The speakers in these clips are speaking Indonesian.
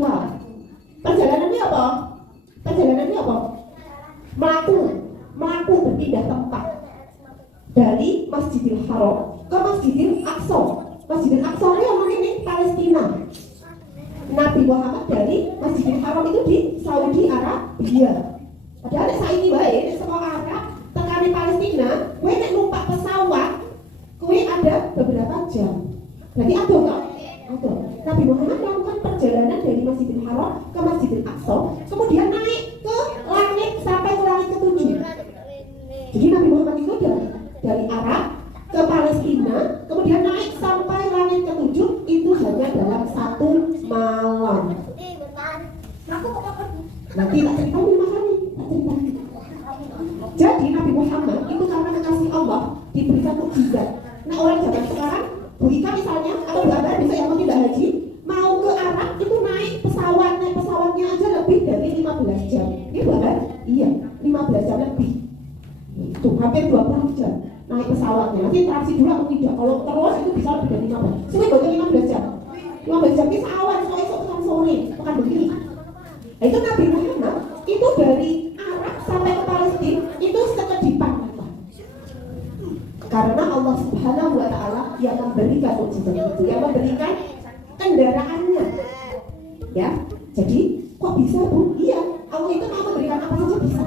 spiritual. Perjalanannya apa? Melaku berpindah tempat dari Masjidil Haram ke Masjidil Aqsa. Masjidil Aqsa ini Palestina. Nabi Muhammad dari Masjidil Haram itu di Saudi Arabia. Padahal saya ini baik, semua Arab tekan di Palestina, gue nek numpak pesawat, gue ada beberapa jam. Berarti ada nggak? Ada. Nabi Muhammad melakukan perjalanan dari Masjidil Haram ke Masjidil Aqsa, kemudian naik ke langit sampai ke langit ke-7. Jadi Nabi Muhammad itu dari Arab ke Palestina, kemudian naik sampai langit ke-7 itu hanya dalam 1 malam. Nanti tak cerita makanya. Jadi Nabi Muhammad itu karena kekasih Allah diberikan mukjizat. Nah orang zaman sekarang, Bu Ika misalnya atau Bu Abah bisa yang mau tidak haji, mau ke Arab itu naik pesawatnya aja lebih dari 15 jam. Ini Bu Abah? Iya, 15 jam lebih. Itu hampir 20 jam naik pesawatnya. Nanti interaksi dulu atau tidak. Kalau terus itu bisa lebih dari 15. Semua baca 15 jam. 15 jam ini awan, esok sore, bukan begini. Nah, itu Nabi Muhammad itu dari Arab sampai ke Palestina itu sekedipan mata. Karena Allah Subhanahu wa Ta'ala yang memberikan mukjizat itu, yang memberikan kendaraannya. Ya, jadi kok bisa Bu? Iya, Allah itu mau memberikan apa saja bisa.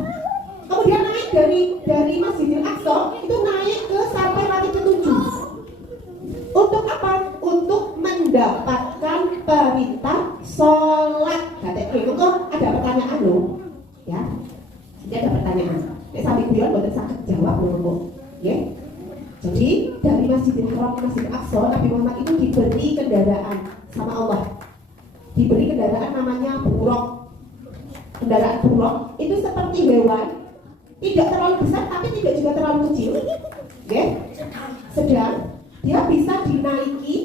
Kemudian naik dari Masjidil Aqsa itu naik ke sampai langit ke-7. Untuk apa? Untuk mendapatkan perintah sholat. Itu ada pertanyaan loh, ya. Jadi ada pertanyaan. Sampai guyon boleh sakit jawab loh, ya. Jadi dari Masjidil Haram ke Masjidil Aqsa, Nabi Muhammad itu diberi kendaraan sama Allah. Diberi kendaraan namanya buraq. Kendaraan buraq itu seperti hewan, tidak terlalu besar tapi tidak juga terlalu kecil, ya. Sedang dia bisa dinaiki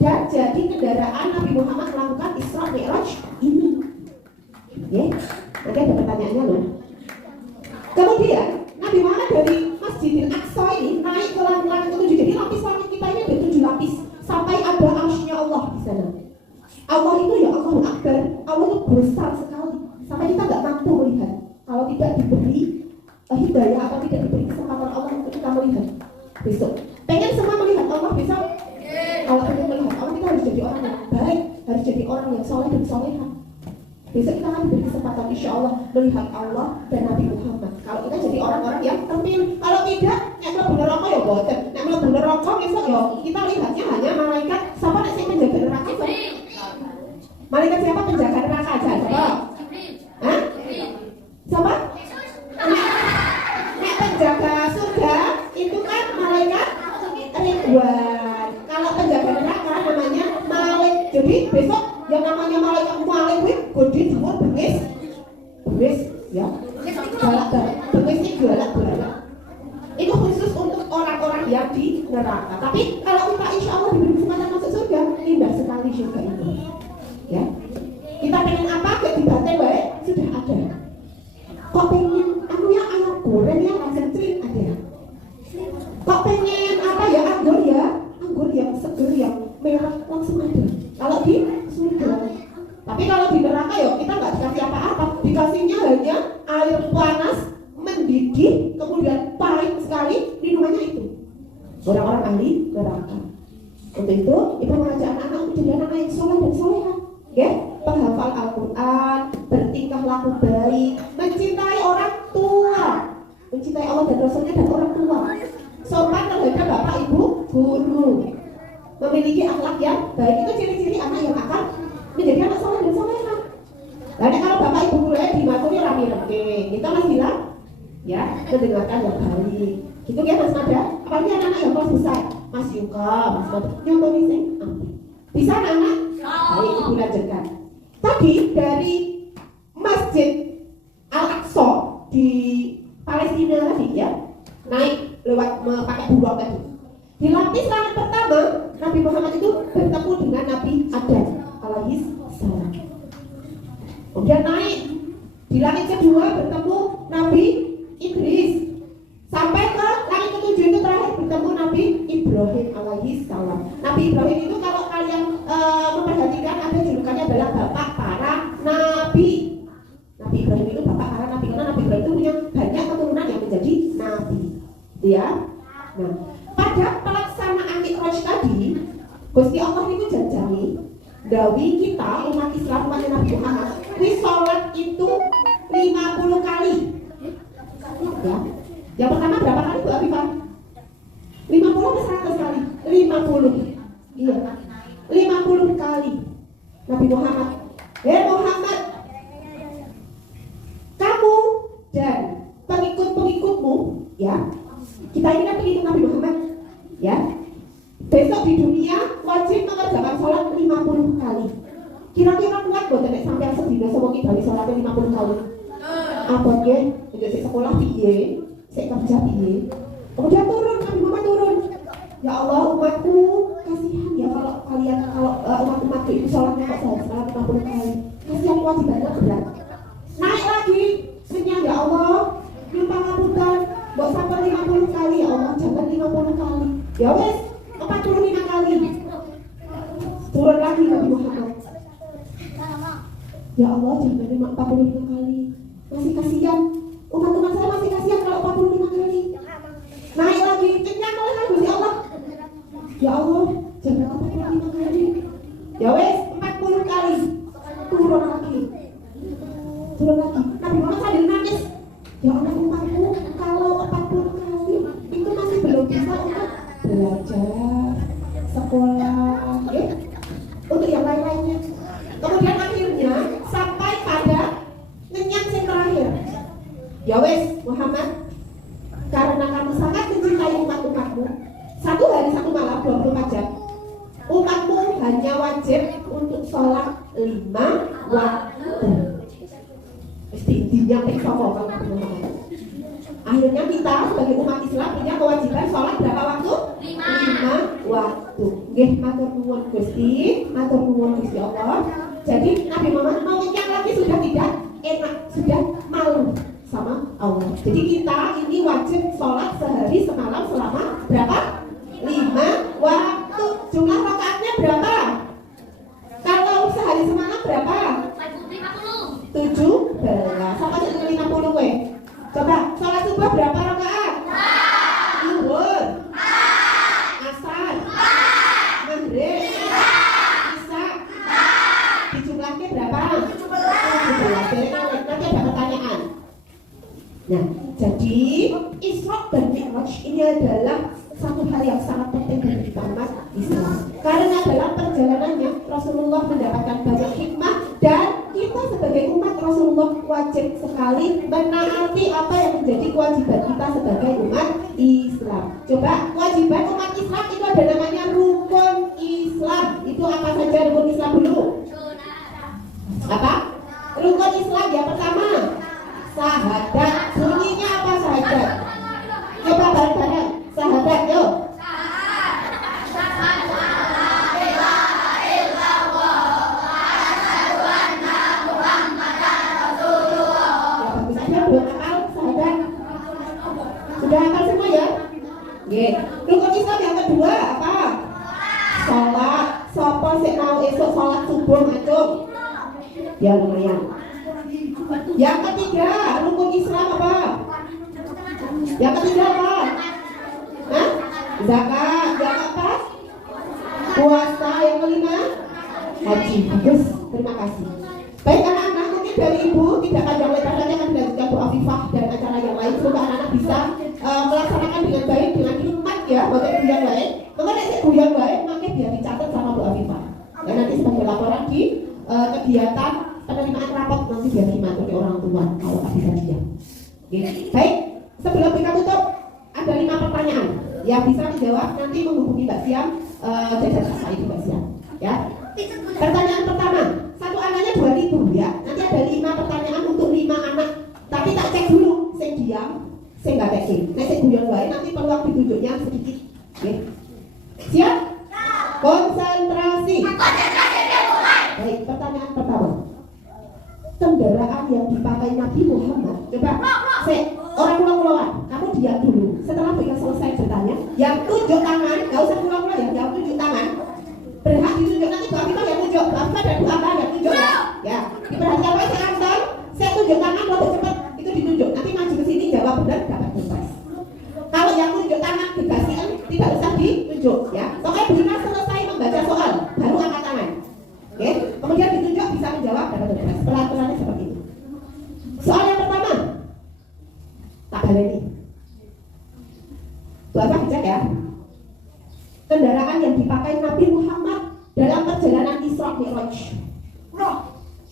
dan jadi kendaraan Nabi Muhammad melakukan Isra Mi'raj ini. Ya, nanti ada pertanyaannya loh. Kemudian Nabi Muhammad dari Masjidil Aqsa ini naik ke langit ke-7. Jadi lapis langit kita ini ada 7 lapis sampai ada arsy-Nya Allah di sana. Allah itu ya Allahu Akbar. Allah itu besar sekali sampai kita nggak mampu melihat. Kalau tidak diberi hidayah atau tidak diberi kesempatan Allah untuk kita melihat besok. Pengen semua melihat Allah besok? Kalau pengen melihat Allah kita harus jadi orang yang baik, harus jadi orang yang soleh dan soleha. Besok kita akan diberi kesempatan insya Allah melihat Allah dan Nabi Muhammad. Kalau kita jadi orang-orang yang terpilih. Kalau tidak, nek mlebu neraka ya boten. Nek mlebu neraka besok ya kita lihatnya hanya malaikat siapa nek sing penjaga neraka itu? Malaikat siapa penjaga neraka aja? Coba. Hah? Siapa? Nek penjaga surga itu kan malaikat Ridwan. Kalau penjaga neraka namanya Malik. Jadi besok yang namanya malaikat Malik itu gede dhuwur bengis ya. Bengis itu galak-galak. Itu khusus untuk orang-orang yang di neraka. Tapi kalau kita insya Allah diberi kesempatan masuk surga, indah sekali surga itu. Ya. Kita pengen apa? Kayak di bantai baik sudah ada. Kok pengen ayam goreng yang langsung celing ada. Kok pengen apa ya? Anggur yang seger yang merah langsung ada. Kalau di surga. Tapi kalau di neraka ya kita nggak dikasih apa-apa. Dikasihnya hanya air panas mendidih, kemudian pahit sekali minumannya itu. Orang-orang ahli neraka. Untuk itu, ibu mengajak anak-anak untuk jadi anak yang soleh dan soleha. Ya, penghafal Al-Quran, bertingkah laku baik, mencintai orang tua, mencintai Allah dan Rasulnya dan orang tua, sopan terhadap bapak ibu guru, memiliki akhlak yang baik. Itu ciri-ciri anak yang akan menjadi anak soleh dan soleha. Lalu kalau bapak ibu guru dimaturi rame-rame, kita masih bilang ya mendengarkan yang baik. Gitu ya Mas Mada. Apalagi anak-anak yang kelas besar, Mas Yuka, Mas Mada, nyontohi sing bisa anak-anak. Baik, ibu lanjutkan. Tadi dari Masjid Al-Aqsa di Palestina tadi ya, naik lewat pakai buraq tadi. Di lapis langit pertama, Nabi Muhammad itu bertemu dengan Nabi Adam alaihi salam. Kemudian naik di langit kedua bertemu Nabi Idris. Sampai ke langit ke-7 itu terakhir bertemu Nabi Ibrahim alaihi salam. Nabi Ibrahim itu kalau kalian memperhatikan ada julukannya adalah bapak para Ya. Nah, pada pelaksanaan Mi'raj tadi, Gusti Allah itu janjani dawi kita umat Islam umat Nabi Muhammad wis sholat itu 50 kali. Ya. Yang pertama berapa kali Bu Afifah? 50 atau 100 kali? 50. Iya. 50 kali. Nabi Muhammad, Muhammad, kamu dan pengikut-pengikutmu, ya. Kita ini kan pengikut Nabi Muhammad, ya. Besok di dunia wajib mengerjakan sholat 50 kali. Kira-kira kuat buat nek sampai sedina sama kita di sholatnya 50 kali. Apa ya? Udah saya sekolah piye, saya kerja piye. Kemudian turun, Nabi Muhammad turun. Ya Allah, umatku, kasihan ya kalau umat-umatku itu sholatnya kok sehari sholat 50 kali. Kasihan kewajibannya berat. Naik lagi, senyap ya Allah, minta ngapunten, mbok sampai 50 kali ya Allah, jangan 50 kali. Ya wes, 45 kali. Turun lagi Nabi Muhammad. Ya Allah, jangan 45 kali. Masih kasihan. Umat-umat saya masih kasihan kalau 45 kali. Naik lagi, kenyang oleh Gusti Allah. Ya Allah, jangan 45 kali. Ya wes, 40 kali. Turun lagi. Turun lagi. Nabi Muhammad sambil nangis. Ya Allah, umatku kalau 40 kali itu masih belum bisa untuk belajar, sekolah, ya. Untuk yang lain-lainnya. Kemudian akhirnya sampai pada ngenyang yang terakhir. Ya wes, Muhammad, karena kamu sangat mencintai umat-umatmu, satu hari satu malam 24 jam, umatmu hanya wajib untuk sholat 5 waktu. Mesti intinya peksokokan. Akhirnya kita sebagai umat Islam punya kewajiban sholat berapa waktu? 5 waktu. Nggih, matur nuwun Gusti, matur nuwun Gusti Allah. Jadi Nabi Muhammad mau ngenyang lagi sudah tidak enak, sudah malu sama Allah. Jadi kita ini wajib sholat sehari semalam selama berapa? 5 waktu. Jumlah rakaatnya berapa? Kalau sehari semalam berapa? 17. Sama aja dengan 50 weh. Coba, sholat subuh berapa rakaat? Zuhur, asar, maghrib, isya. Dijumlahnya berapa? 17. Nanti ada pertanyaan. Nah, jadi Isra dan Mi'raj ini adalah satu hal yang sangat penting bagi umat Islam. Karena dalam perjalanannya Rasulullah mendapatkan banyak hikmah dan kita sebagai umat Rasulullah wajib sekali menaati apa yang menjadi kewajiban kita sebagai umat Islam. Coba, kewajiban umat Islam itu ada namanya rukun Islam. Itu apa saja rukun Islam dulu? Apa? Rukun Islam yang pertama sahadat. Bunyinya apa sahadat? Coba bareng-bareng. Sahadat, yuk. Sudah hafal semua ya? Nggih. Rukun Islam yang kedua apa? Salat. Sapa sik mau esuk salat subuh macam? Ya lumayan. Yang ketiga, rukun Islam apa? Yang ketiga apa? Hah? Zakat. Yang keempat? Puasa. Yang kelima? Haji. Bagus. Terima kasih. Baik anak-anak, mungkin dari ibu tidak panjang lebar saja akan dilanjutkan Bu Afifah dan acara yang lain. Semoga anak-anak bisa melaksanakan dengan baik, dengan hikmat ya, bukan guyon baik. Mengenai si guyon baik, maka biar dicatat sama Bu Afifah. Dan nanti sebagai laporan di kegiatan penerimaan rapot nanti biar dimatur ke orang tua kalau tak bisa diam. Baik, sebelum kita tutup ada 5 pertanyaan yang bisa dijawab nanti menghubungi Mbak Siam jajan kasa itu Mbak Siam. Ya. Pertanyaan pertama, satu anaknya 2.000 ya. Nanti ada 5 pertanyaan untuk 5 anak. Tapi tak cek dulu, saya diam, saya nggak tekin. Nah, saya guyon baik, nanti peluang ditunjuknya sedikit. Oke. Siap? Konsentrasi. Baik, pertanyaan pertama. Kendaraan yang dipakai Nabi Muhammad. Coba, orang pulang-pulangan, kamu diam dulu. Setelah kita selesai bertanya, yang tunjuk tangan, nggak usah pulang-pulang ya, yang tunjuk tangan. Berhak ditunjuk nanti Bu Afifah yang tunjuk, Bu Afifah dan Bu Afifah yang tunjuk ya. Ya, diperhatikan baik sekarang. Saya tunjuk tangan, kalau cepat itu ditunjuk. Nanti maju ke sini jawab benar dapat bebas. Kalau yang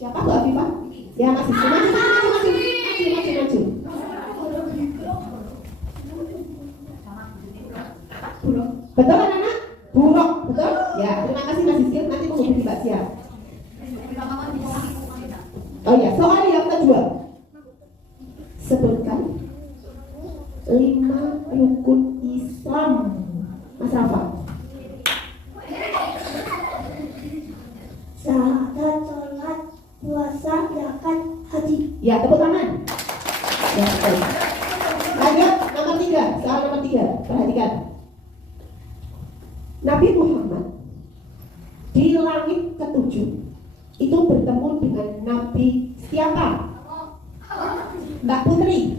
Siapa Bu Afifah? Ya masih maju. Betul anak-anak? Buruk, betul? Ya, terima kasih Mas Sisil, nanti menghubungi Mbak Sia. Oh ya, soal yang kedua. Sebutkan 5 rukun Islam. Mas Rafa. Syahadat, sholat, puasa, zakat, haji. Ya, tepuk tangan. Ya, betul. Lanjut, nomor 3. Soal nomor 3. Perhatikan. Nabi Muhammad di langit ke-7 itu bertemu dengan Nabi siapa? Mbak Putri.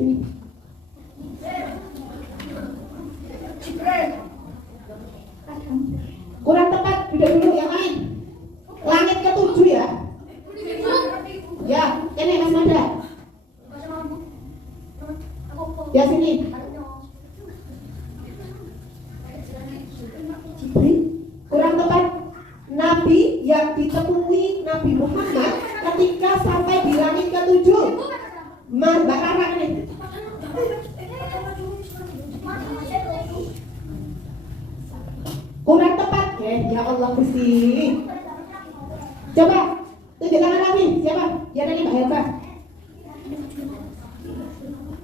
Kurang tepat, dulu yang lain. Langit ke-7 ya. Ya, ini Mas Mada. Ya sini. Kurang tepat, Nabi yang ditemui Nabi Muhammad ketika sampai di langit ke-7. Mbak Kara ini. Kurang tepat, ya Allah Gusti. Coba tunjuk tangan lagi, siapa? Ya tadi Mbak Helga.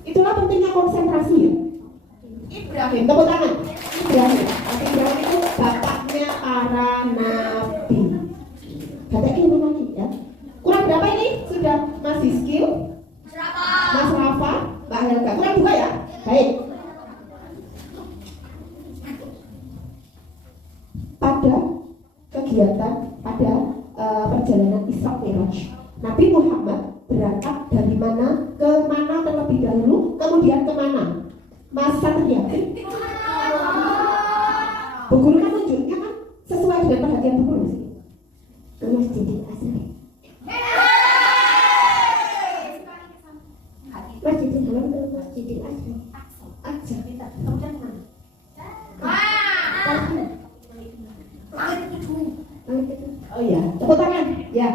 Itulah pentingnya konsentrasi ya. Ibrahim, tepuk tangan. Ibrahim itu bapaknya para nabi. Katakan namanya ya. Kurang berapa ini? Sudah Mas Siskil, Mas Rafa, Mbak Helga. Kurang 2 ya? Baik. Pada kegiatan, pada perjalanan Isra Mi'raj, Nabi Muhammad berangkat dari mana ke mana terlebih dahulu, kemudian ke mana? Mas Satria. Bu Guru kan tunjuknya kan sesuai dengan perhatian Bu Guru sih. Ke Masjidil Azhar. Masjidil Haram ke Masjidil Azhar. Aja kita kemudian mana? Oh ya, tepuk tangan. Ya.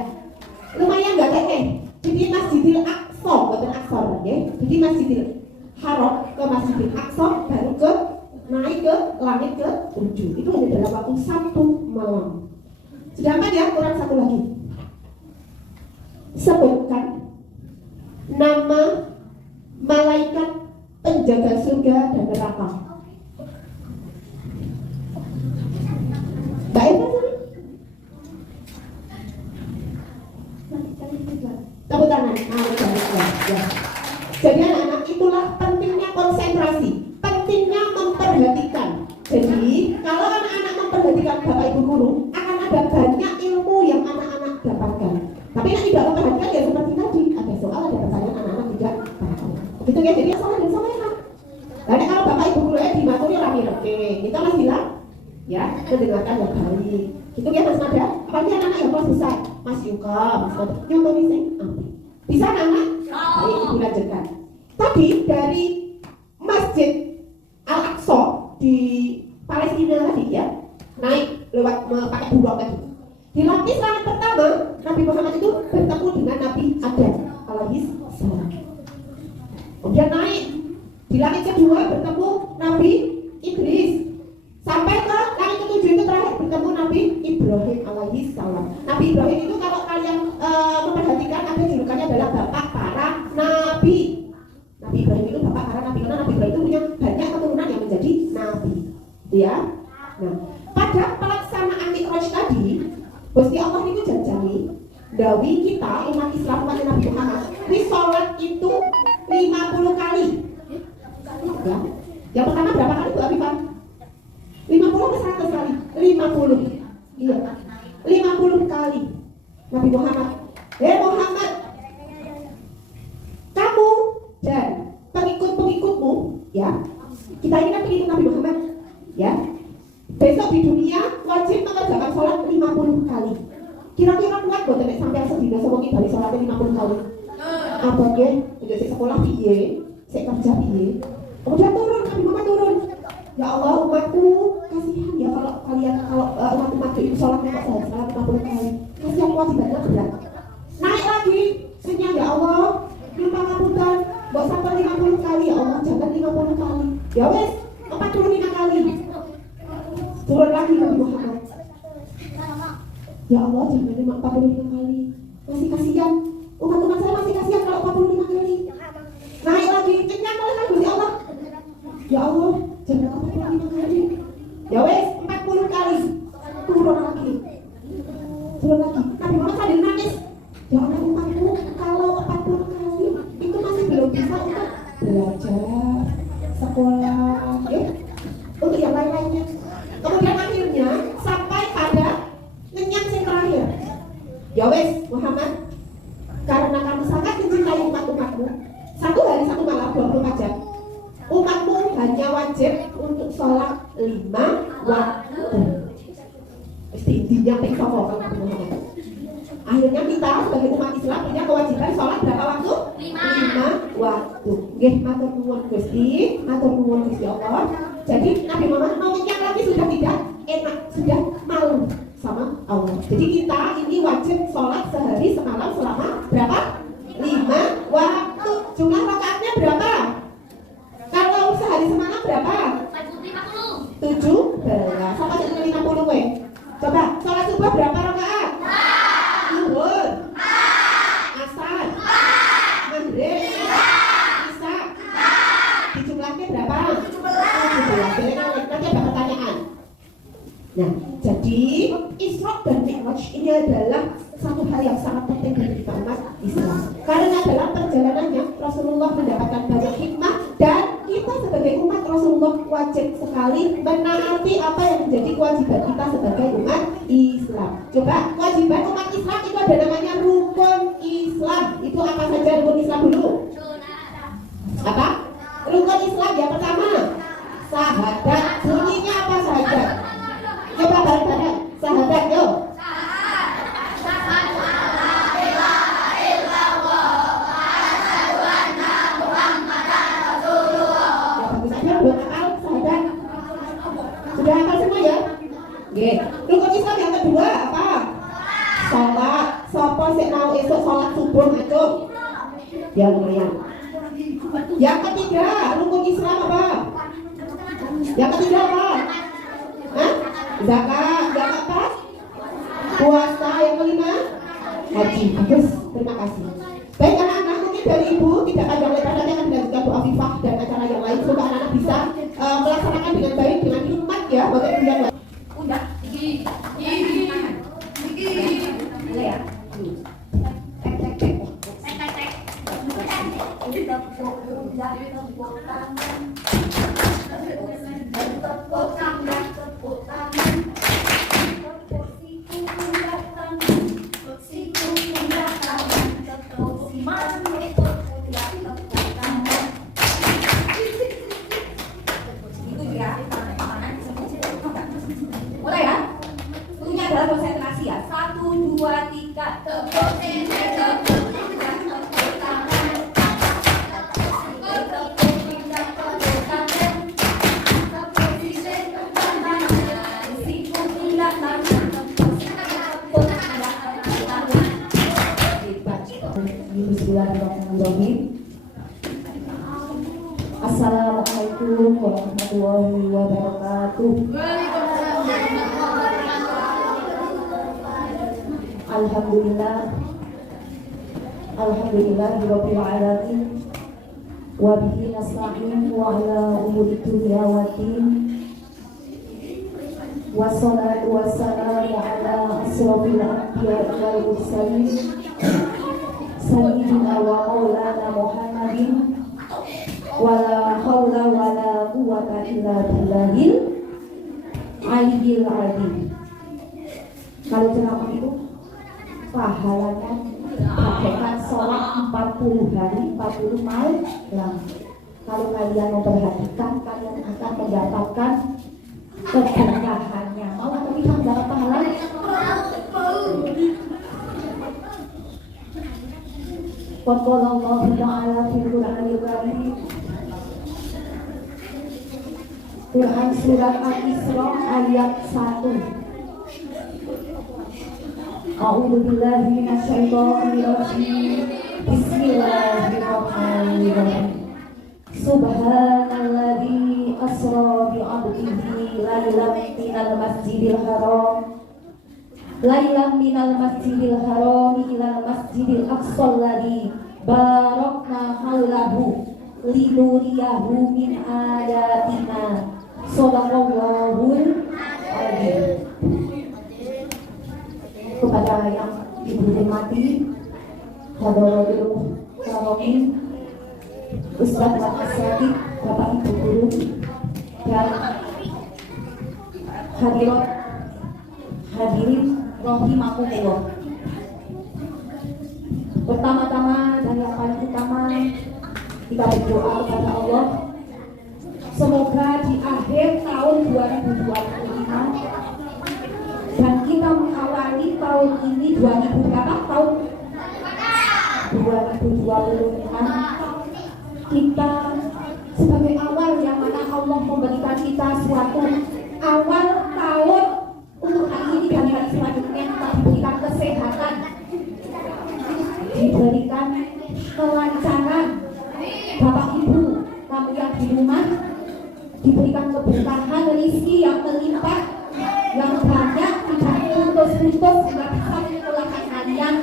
Lumayan enggak teke. Jadi Masjidil Aqsa, bukan Aqsar ya. Jadi Masjidil Haram ke Masjidil Aqsa baru ke naik ke langit ke-7. Itu hanya dalam waktu 1 malam. Sedangkan ya kurang 1 lagi. Sebutkan nama malaikat penjaga surga dan neraka. Mbak Eva tadi? Tepuk tangan. Ya. Jadi anak-anak itulah pentingnya konsentrasi, pentingnya memperhatikan. Jadi kalau anak-anak memperhatikan Bapak Ibu Guru, akan ada banyak ilmu yang anak-anak dapatkan. Tapi yang tidak memperhatikan ya seperti tadi, ada soal, ada pertanyaan anak-anak tidak paham. Begitu ya, jadi salah dan salah ya. Lalu kalau Bapak Ibu Guru dimaturi rami oke, kita masih bilang ya mendengarkan yang baik. Gitu ya Mas Mada. Apalagi anak-anak yang kelas besar, Mas Yuka, Mas Mada, nyontoh sing bisa anak? Baik, Ibu lanjutkan. Tadi dari Masjid Al-Aqsa di Palestina tadi ya, naik lewat pakai buruk tadi. Di lapis langit pertama, Nabi Muhammad itu bertemu dengan Nabi Adam alaihis salam. Kemudian naik di langit kedua bertemu Nabi Idris. Sampai ke langit ke-7 itu terakhir bertemu Nabi Ibrahim alaihis salam. Nabi Ibrahim itu kalau kalian memperhatikan ada julukannya adalah bapak para nabi. Nabi Ibrahim itu bapak para nabi karena Nabi Ibrahim itu punya banyak keturunan yang menjadi nabi. Ya. Nah, pada pelaksanaan Mi'raj tadi, Gusti Allah itu janjani dawi kita umat Islam umat Nabi Muhammad ini sholat itu 50 kali. Ya. Yang pertama berapa kali Bu Afifah? 50 ke 100 kali? 50. Iya. 50 kali. Nabi Muhammad. Muhammad, kamu dan pengikut-pengikutmu, ya. Kita ini kan pengikut Nabi Muhammad, ya. Besok di dunia wajib mengerjakan sholat 50 kali. Kira-kira kuat buat nek sampai sedina semoga balik sholatnya 50 kali. Apa ke? Udah saya sekolah piye, saya kerja piye. Kemudian turun, Nabi Muhammad turun. Ya Allah umatku, kasihan ya kalau umat itu sholatnya kok salah 50 kali. Kasihan kewajibannya berat. Naik lagi kali ya Allah, jangan 50 kali. Ya wes, 45 kali. Turun lagi Nabi Muhammad. Ya Allah, jangan 45 kali. Masih kasihan. Umat-umat saya masih kasihan kalau 45 kali. Naik lagi, kenyang oleh Nabi Allah. Ya Allah, jangan 45 kali. Ya wes, 40 kali. Turun lagi. Turun lagi. Nabi Muhammad sambil nangis. Ya Allah, umatku kalau 40 kali itu masih belum bisa untuk belajar, sekolah, ya, untuk yang lain-lainnya. Kemudian akhirnya sampai pada kenyang yang terakhir. Ya wes, Muhammad, karena kamu sangat mencintai umat-umatmu, 1 hari 1 malam 24 jam, umatmu hanya wajib untuk sholat 5 waktu. Mesti intinya peksa kalau Muhammad. Akhirnya kita sebagai umat Islam punya kewajiban sholat berapa waktu? 5 waktu. Nggih, matur nuwun Gusti, matur nuwun Gusti Allah. Jadi Nabi Muhammad mau kenyang lagi sudah tidak enak, sudah malu sama Allah. Jadi kita ini wajib sholat sehari semalam selama berapa? 5 waktu. Jumlah rakaatnya berapa? Kalau sehari semalam berapa? 17. Sama dengan 50 weh. Coba, sholat subuh berapa rakaat? Zuhur, asar, maghrib, isya. Dijumlahnya berapa? 17. Nanti ada pertanyaan. Nah, jadi Isra dan Mi'raj ini adalah satu hal yang sangat penting bagi kita umat Islam. Karena dalam perjalanannya Rasulullah mendapatkan banyak hikmah dan kita sebagai umat Rasulullah wajib sekali menaati apa yang menjadi kewajiban kita sebagai umat Islam. Coba, kewajiban umat Islam itu ada namanya rukun Islam. Itu apa saja rukun Islam dulu? Apa? Rukun Islam yang pertama sahadat. Bunyinya apa sahadat? Coba bareng-bareng. Sahadat, yuk. Belum hafal sahadat? Sudah hafal semua ya? Oke. Rukun Islam yang kedua apa? Sholat. Sopo sik mau esok sholat subuh macam? Ya lumayan. Yang ketiga rukun Islam apa? Yang ketiga apa? Hah? Zakat. Yang keempat? Puasa. Yang kelima? Haji. Bagus. Terima kasih. Baik anak-anak, mungkin dari ibu tidak panjang lebar nanti akan dilanjutkan doa fifah dan acara yang lain. Semoga anak-anak bisa melaksanakan dengan baik, dengan hikmat ya. Bapak ibu yang udah ya. Mulai ya. Tentunya adalah konsentrasi ya. 1, 2, 3. Tepuk tangan. Bismillahirrahmanirrahim. Assalamualaikum warahmatullahi wabarakatuh. Alhamdulillah. Alhamdulillahirabbil alamin. Wa bihi nasta'in wa ala umuri dunya waddin. Wassalatu wassalamu ala asrofil anbiya'i wal mursalin sayyidina wa maulana Muhammadin wala haula wala quwwata illa billahil aliyyil azim. Kalau ceramah itu pahalanya bagaikan sholat 40 hari 40 malam. Kalau kalian memperhatikan, kalian akan mendapatkan keberkahannya. Mau atau tidak mendapat pahala? Qala Allah Ta'ala fil Qur'anil Karim. Quran surat Al-Isra ayat 1. A'udzu billahi minasyaitonir rajim. Bismillahirrahmanirrahim. Subhanalladzi asra bi 'abdihi lailan minal masjidil haram ilal masjidil aqsal ladzi barakna haulahu linuriyahu min ayatina. Shadaqallahul adzim. Kepada yang ibu hormati Hadratul Karomin, Ustadz Asyadik, Bapak Ibu Guru dan hadirin rahimakumullah. Pertama-tama dan yang paling utama kita berdoa kepada Allah, semoga di akhir tahun 2025 dan kita mengawali tahun ini 2000 berapa tahun 2025 kita sebagai awal yang mana Allah memberikan kita suatu awal tahun untuk hari ini dan hari selanjutnya, kita diberikan kesehatan, diberikan kelancaran. Bapak Ibu kamu yang di rumah diberikan keberkahan rezeki yang melimpah, yang banyak, tidak putus-putus, tidak bisa menyekolahkan kalian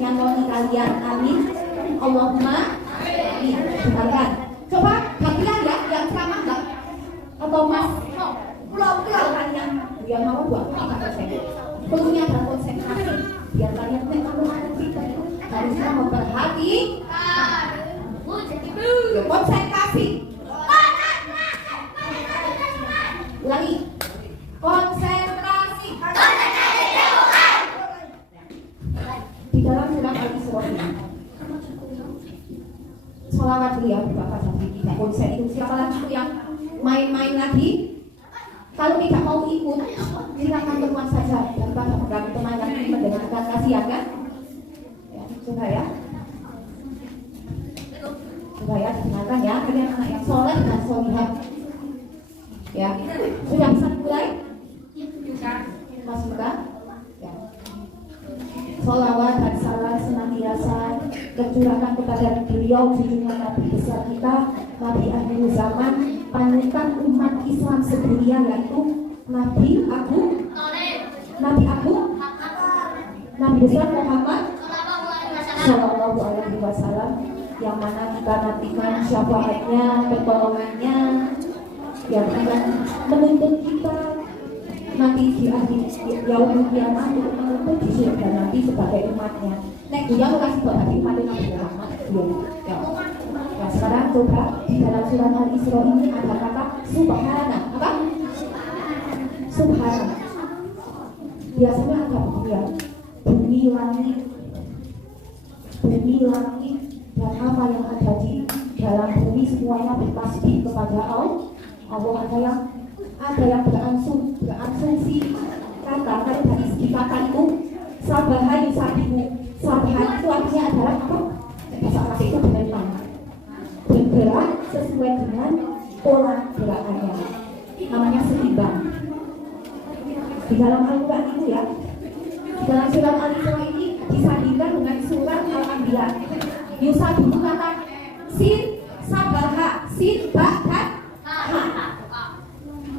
yang noni kalian. Amin Allahumma amin. Dengarkan, coba kalian ya yang ceramah enggak atau mas pulau-pulau kalian yang mau buat apa saya punya dan konsentrasi biar kalian harusnya memperhatikan ya, konsentrasi. Ulangi, konsentrasi. Di dalam surat Al-Isra sholawat dulu ya Bapak Safi, tidak konsen itu. Siapa lagi itu yang main-main lagi? Kalau tidak mau ikut, silakan keluar saja daripada mengganggu teman yang ingin mendengarkan. Kasihan kan? Ya, coba ya. Coba ya, dengarkan ya. Kalian anak yang soleh dan solihah. Ya, sudah bisa dimulai? Masih buka? Ya. Sholawat dan salam senantiasa tercurahkan kepada beliau junjungan Nabi besar kita, Nabi akhir zaman, panutan umat Islam sedunia, yaitu Nabi Agung, Nabi besar Muhammad Sallallahu Alaihi Wasallam, yang mana kita nantikan syafaatnya, pertolongannya, yang akan menuntut kita nanti di akhir yaumul kiamah untuk menuntut di surga nanti sebagai umatnya. Nek dia kasih buat Nabi Muhammad ya. Nah, sekarang coba di dalam surat Al-Isra ini ada kata subhana. Apa? Subhana. Biasanya ada ya, bumi langit dan apa yang ada di dalam bumi semuanya bertasbih kepada Allah. Ada yang berasumsi kata dari segi kata itu sabaha yusabihu. Sabaha itu artinya adalah apa? Bahasa Arab itu bergerak sesuai dengan pola gerakannya, namanya seimbang. Di dalam Al-Quran itu ya, di dalam surat Al-Isra ini disandingkan dengan surat Al-Anbiya. Yusabihu kata sin, sabaha, sin, ba, dan ha.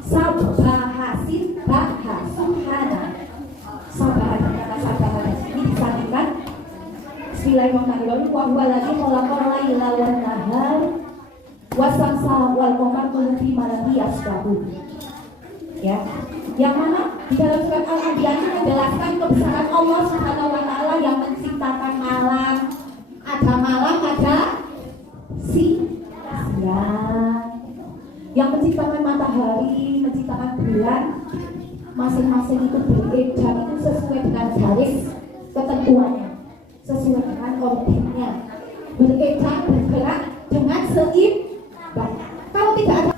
Sabaha, sin, ba, ha, subhana. Sabaha dan kata sabaha ini disandingkan. Bismillahirrahmanirrahim. Wa huwa alladzi khalaqal laila wan nahar wasamsa wal qamara fima yasbahun. Ya, yang mana di dalam surat Al-Anbiya ini menjelaskan kebesaran Allah Subhanahu wa taala yang menciptakan malam, ada siang, yang menciptakan matahari, menciptakan bulan, masing-masing itu beredar itu sesuai dengan garis ketentuannya, sesuai dengan orbitnya, beredar bergerak dengan seimbang. Kalau tidak ada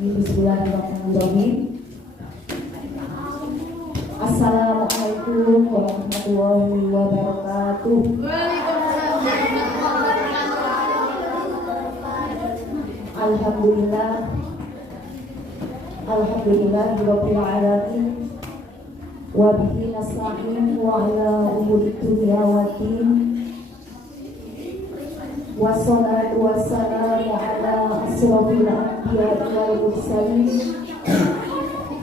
Bismillahirrahmanirrahim. Assalamualaikum warahmatullahi wabarakatuh. Alhamdulillah Alhamdulillahirabbil alamin. Wa bihi nasta'in wa ala umuri dunya waddin. Wassalatu wassalamu ala asrofil anbiya'i wal mursalin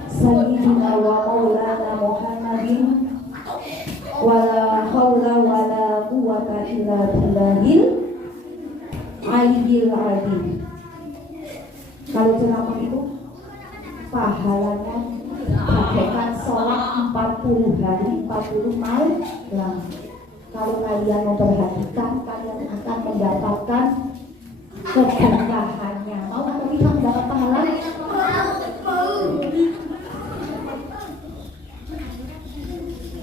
sayyidina wa maulana Muhammadin wala haula wala quwwata illa billahil aliyyil azim. Kalau ceramah itu pahalanya bagaikan sholat 40 hari 40 malam. Kalau kalian memperhatikan, kalian akan mendapatkan keberkahannya. Mau atau tidak mendapat pahala?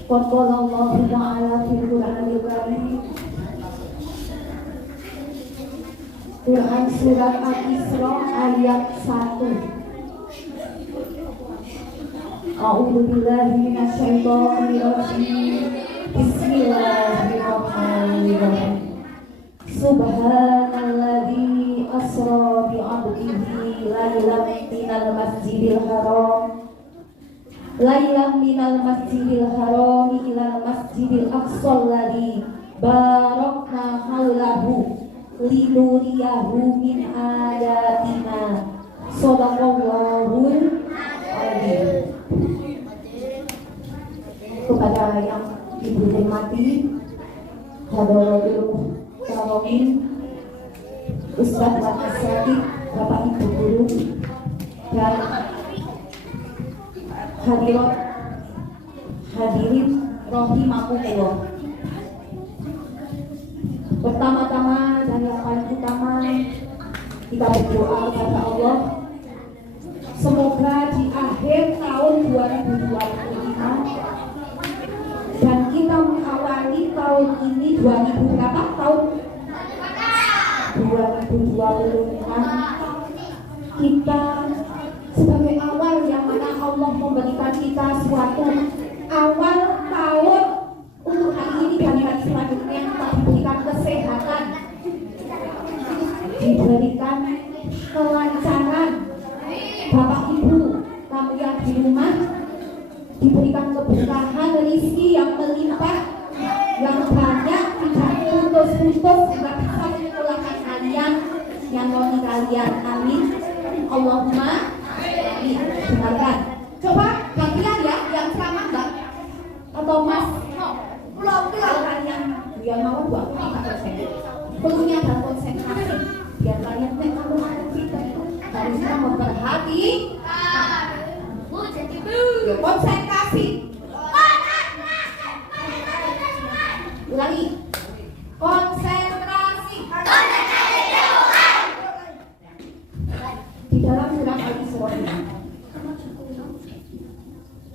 Qala Allah Ta'ala fil Qur'anil Karim. Quran surat Al-Isra ayat 1. A'udzu billahi minasyaitonir rajim. Bismillahirrahmanirrahim. Subhanalladzi asra bi 'abdihi lailan minal masjidil haram ilal masjidil aqsa alladzi barakna haulahu linuriyahu min ayatina. Shadaqallahul azim. Kepada yang Ibu hormati, Hadratul Karomin, Ustadz dan Asatidz, Bapak Ibu guru, dan hadirin rahimakumullah. Pertama-tama dan yang paling utama, kita berdoa kepada Allah, semoga di akhir tahun 2025 dan kita mengawali tahun ini 2000 berapa tahun? 2026 kita sebagai awal yang mana Allah memberikan kita suatu awal tahun untuk hari ini dan hari selanjutnya, kita diberikan kesehatan, diberikan kelancaran. Bapak Ibu kamu yang di rumah diberikan keberkahan rezeki yang melimpah, yang banyak, tidak putus-putus, juga bisa menyekolahkan kalian yang mau kalian. Amin. Allahumma amin. Dengarkan. Coba gantian ya, yang ceramah mbak atau mas. Kalau kalian yang mau buat perlunya dan konsentrasi, biar kalian kalau ada cerita itu harusnya memperhati. Ya, konsentrasi. Ulangi. Konsentrasi. Di dalam surat Al-Isra ini,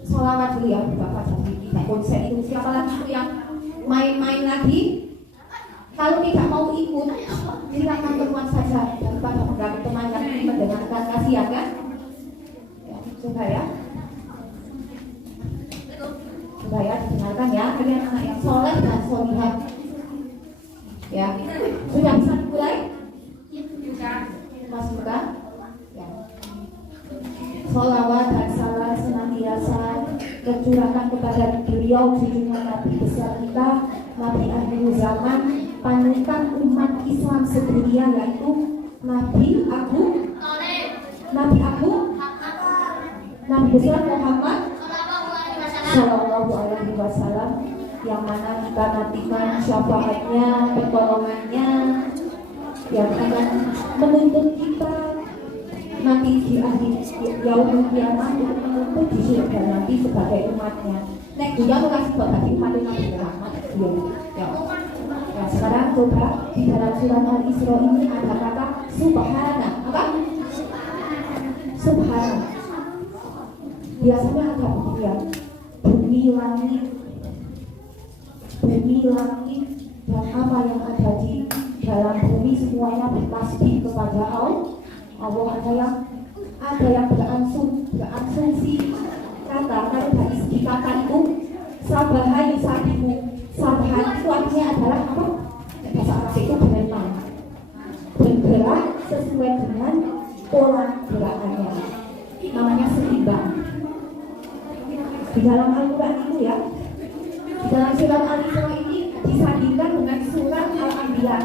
sholawat dulu ya Bapak, jadi kita konsen itu. Siapa lagi itu yang main-main lagi? Kalau tidak mau ikut, silakan keluar saja daripada mengganggu teman yang ingin mendengarkan. Kasihan kan? Ya, coba ya. Coba ya, didengarkan ya. Kalian anak yang soleh dan solihah. Ya, sudah bisa dimulai? Mas buka? Ya. Sholawat dan salam senantiasa tercurahkan kepada beliau, junjungan Nabi besar kita, Nabi akhir zaman, panutan umat Islam sedunia, yaitu Nabi Agung, Nabi besar Muhammad Sallallahu Alaihi Wasallam, yang mana kita nantikan syafaatnya, pertolongannya, yang akan menuntut kita nanti di akhir yaumul kiamat untuk menuntut di surga nanti sebagai umatnya. Nek dia kasih bagi umat Nabi Muhammad. Ya. Nah, sekarang coba di dalam surat Al-Isra ini ada kata subhana. Apa? Subhana. Biasanya ada ya, bumi langit dan apa yang ada di dalam bumi semuanya bertasbih kepada Allah. Ada yang berasumsi kata dari segi kata itu sabaha yusabihu. Sabaha itu artinya adalah apa? Bahasa Arab itu bergerak sesuai dengan pola gerakannya. namanya seimbang. Di dalam Al-Quran itu ya, di dalam surat Al-Isra ini disandingkan dengan surat Al-Anbiya.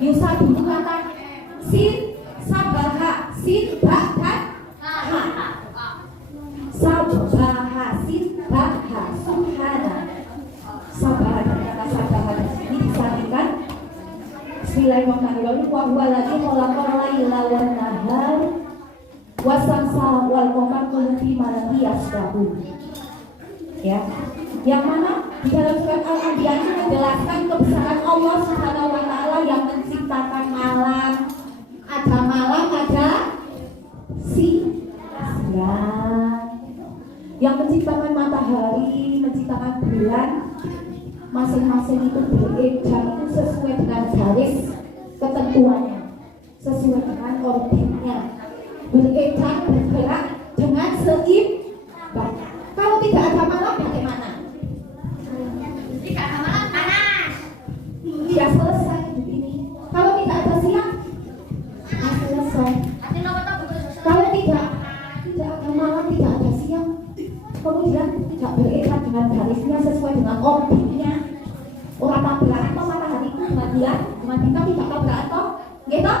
Yusabihu kata sin, sabaha, sin, ba, dan ha. Sabaha, sin, ba, ha, subhana. Sabaha dan kata sabaha ini disandingkan. Bismillahirrahmanirrahim. Wa huwa alladzi khalaqal laila wan nahar wasamsa wal qamara kullun fi falakin yasbahun. Ya, yang mana di dalam surat Al-Anbiya itu menjelaskan kebesaran Allah Subhanahu wa taala yang menciptakan malam, ada siang, yang menciptakan matahari, menciptakan bulan, masing-masing itu beredar itu sesuai dengan garis ketentuannya, sesuai dengan orbitnya, beredar bergerak dengan seimbang. Kalau tidak ada malam bagaimana? Tidak ada malam panas. Tidak selesai hidup ini. Kalau tidak ada siang, tidak selesai. Kalau tidak ada malam, tidak ada siang, kemudian tidak beredar dengan garisnya sesuai dengan orbitnya. Orang tabrakan atau matahari itu dengan bulan, dengan bintang tidak tabrakan toh, gitu?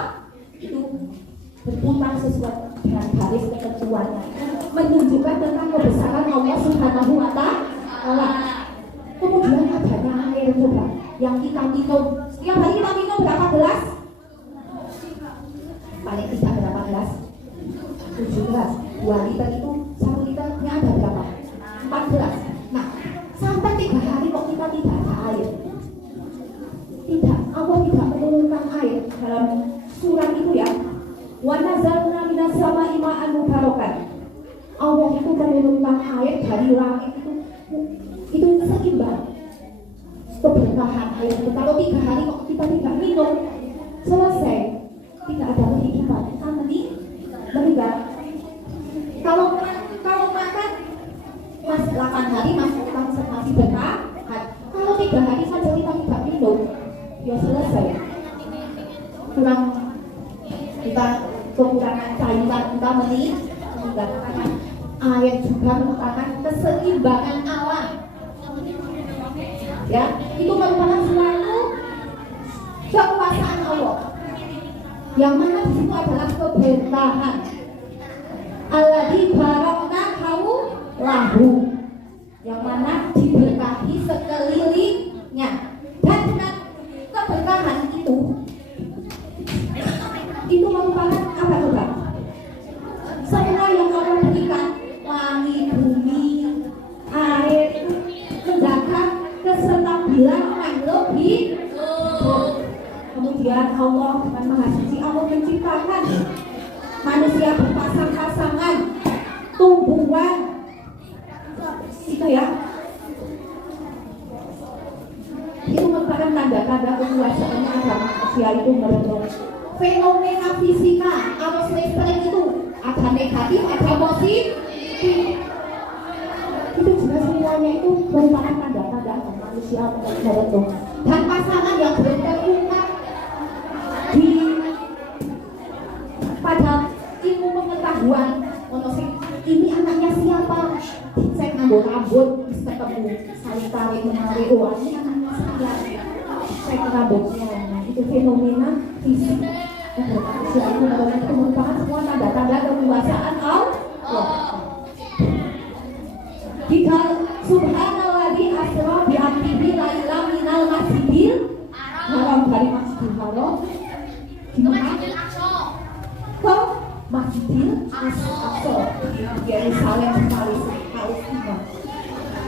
Itu berputar sesuai dengan garis ketentuannya, menunjukkan tentang kebesaran Allah Subhanahu wa taala. Kemudian adanya air coba yang kita minum. Setiap hari kita minum berapa gelas? Paling tidak berapa gelas? 7 gelas. 2 liter itu 1 liternya ada berapa? 4 gelas. Nah, sampai 3 hari kok kita tidak ada air. Tidak, Allah tidak menurunkan air dalam surat itu ya. Wa nazalna minas sama'i ma'an mubarakan. Allah itu menurunkan air dari langit itu seimbang. Keberkahan air itu. Kalau 3 hari kok kita tidak minum, selesai, tidak ada kehidupan. Kita meninggal. Kalau makan mas 8 hari masih berkah. Kalau 3 hari saja kita tidak minum, ya selesai. Kita kekurangan cairan, kita meninggal. Air juga merupakan keseimbangan alam. Ya, itu merupakan suatu kekuasaan Allah. Yang mana di situ adalah keberkahan. Alladzi baraknahu lahu. Yang mana diberkahi sekelilingnya. Dan dengan keberkahan itu merupakan apa coba? Semua yang Allah berikan, langit, bumi, air itu menjaga kestabilan makhluk hidup. Kemudian Allah dengan Maha Suci, Allah menciptakan manusia berpasang-pasangan, tumbuhan, itu ya. Itu merupakan tanda-tanda kekuasaannya agama manusia itu merenung. Fenomena fisika arus listrik itu ada negatif, ada positif. Itu juga semuanya itu merupakan tanda-tanda manusia merenung. Dan pasangan yang berterungkap pada ilmu pengetahuan, ini anaknya siapa? Saya ngambil rambut, bisa ketemu saling tarik menarik, wah ini anaknya saya. Saya rambutnya, nah itu fenomena fisik. Manusia itu merupakan semua tanda-tanda kekuasaan Allah. Jika subhanalladzi asra bi 'abdihi lailan minal masjidil haram dari Masjidil Haram ke Masjidil Aqsa. Ke Masjidil Aqsa, Yerusalem, Palestina.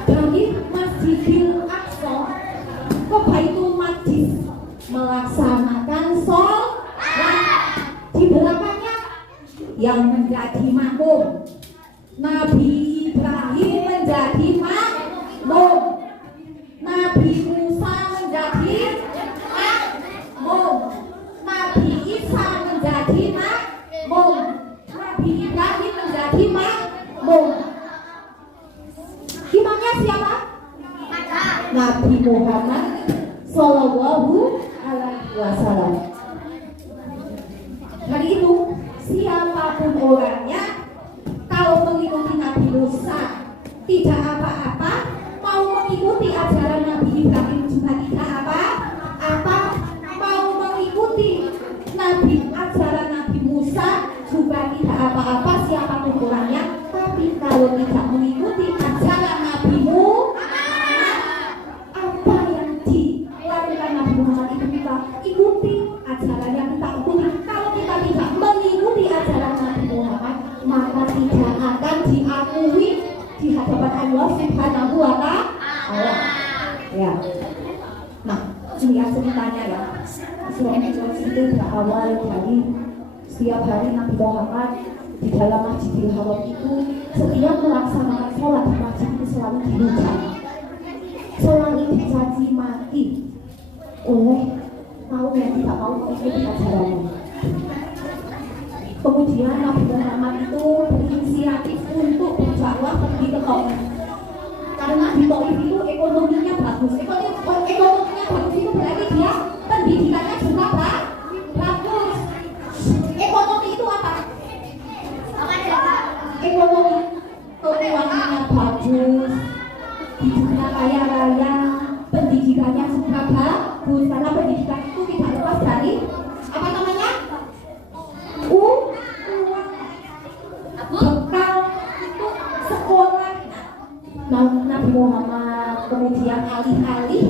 Dari Masjidil Aqsa ke Baitul Maqdis melaksanakan sholat. Di belakangnya yang menjadi makmum Nabi Ibrahim menjadi makmum, Nabi Musa menjadi makmum, Nabi Isa menjadi makmum, Nabi Ibrahim menjadi makmum. Imamnya siapa? Nabi Muhammad Sallallahu Alaihi Wasallam. Hari itu siapapun orangnya, Allah Subhanahu wa Ta'ala. Ya. Nah, lihat ceritanya ya. Surah Al-Ikhlas itu berawal dari setiap hari Nabi Muhammad di dalam Masjidil Haram itu setiap melaksanakan sholat di masjid itu selalu dihujat, selalu dicaci maki oleh kaum yang tidak mau mengikuti ajarannya. Kemudian Nabi Muhammad itu berinisiatif untuk berdakwah pergi ke Taif. Karena di Taif itu ekonominya bagus. Ekonominya bagus itu berarti dia pendidikannya juga bagus. Ekonomi itu apa? Ekonomi keuangannya bagus, hidupnya kaya raya, pendidikannya juga bagus. Karena pendidikan itu tidak lepas dari apa namanya? Uang, bekal untuk sekolah. Nah, Nabi Muhammad kemudian alih-alih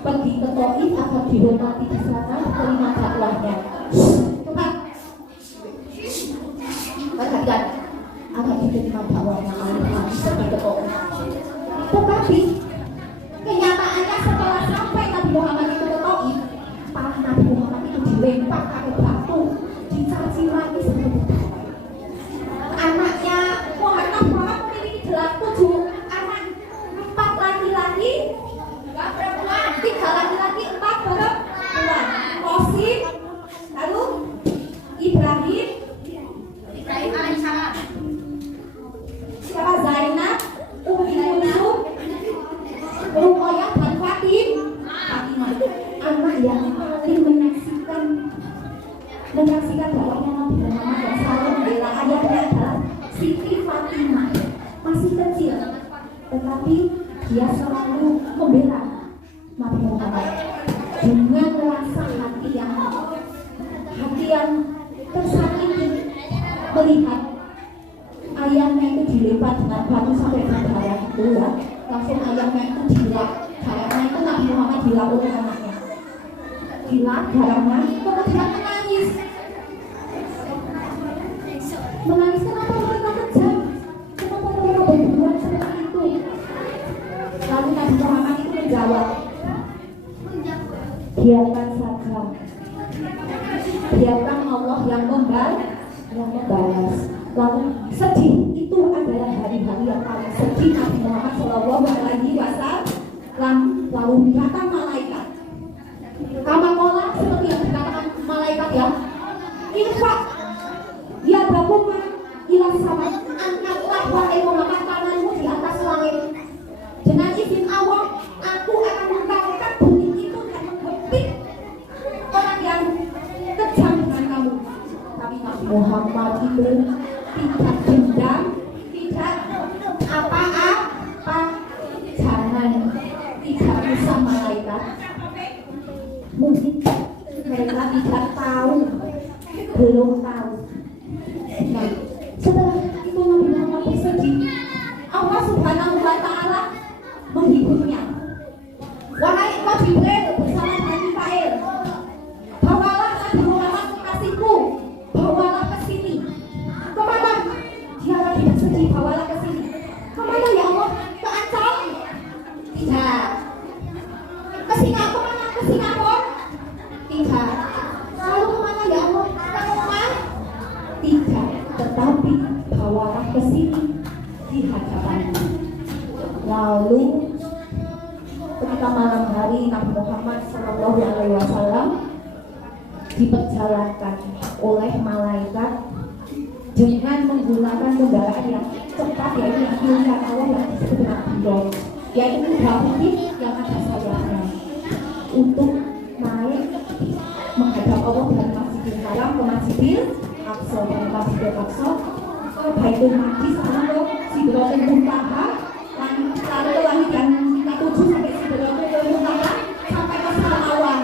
pergi ke Taif agar dihormati di sana, terima dakwahnya. Cepat, perhatikan, agar diterima dakwahnya alih-alih pergi ke Taif. Tetapi kenyataannya setelah sampai Nabi Muhammad itu ke Taif, Nabi Muhammad itu dilempar pakai batu, dicaci maki seperti itu. Anaknya Muhammad memiliki 7 anak, 4 laki-laki, 2 perempuan, 3 laki-laki, 4 perempuan. Qasim, lalu Ibrahim alaihissalam, siapa Zainab, Ummi Kulsum, Ruqayyah dan Fatimah. Anak yang paling menyaksikan dakwahnya Nabi Muhammad yang selalu membela ayahnya adalah Siti Fatimah. Masih kecil, tetapi dia selalu membela Nabi Muhammad dengan rasa hati yang tersakiti melihat ayahnya itu dilempar dengan batu sampai berdarah itu ya. Langsung ayahnya itu dilap, darahnya itu Nabi Muhammad dilap oleh anaknya. Dilap darahnya, kemudian menangis kenapa mereka kejam, kenapa mereka berbuat seperti itu. Lalu Nabi Muhammad itu menjawab, biarkan saja, biarkan Allah yang membalas. Lalu sedih itu adalah hari-hari yang paling sedih Nabi Muhammad Shallallahu Alaihi Wasallam. Lalu datang malaikat. Kamakola seperti yang dikatakan malaikat ya. Infak, ya bakuma ilah sama, angkatlah wahai Muhammad tanganmu di atas langit. Dengan izin Allah, aku akan mengangkat bumi itu dan menghempit orang yang kejam dengan kamu. Tapi Nabi Muhammad itu tidak dendam, tidak apa-apa. Jangan, tidak usah malaikat. Mungkin mereka tidak tahu, belum tahu. Nah, setelah itu Nabi Muhammad bersedih. Allah Subhanahu wa Ta'ala menghiburnya. Wahai engkau Jibril bersama dengan Mikail, bawalah Nabi Muhammad kekasihku, bawalah ke sini. Kemana? Dia lagi bersedih, bawalah ke sini. Kemana ya Allah? Ke Ancol? Tidak. Ke Singapura? Kemana? Ke Singapura? Tidak. Lalu kemana ya Allah? Ke rumah? Tidak. Tetapi bawalah ke sini di hadapanmu. Lalu ketika malam hari Nabi Muhammad Shallallahu Alaihi Wasallam diperjalankan oleh malaikat dengan menggunakan kendaraan yang cepat, yaitu yang diulang Allah yang disebut dengan pilot, yaitu kuda putih yang ada sayapnya, untuk naik menghadap Allah dari Masjidil Haram ke Masjidil Aqsa, dari Masjidil Aqsa ke Baitul Maqdis, ke Sidratul Muntaha, lalu ke langit yang kita tuju sampai Sidratul Muntaha, sampai ke Samawa,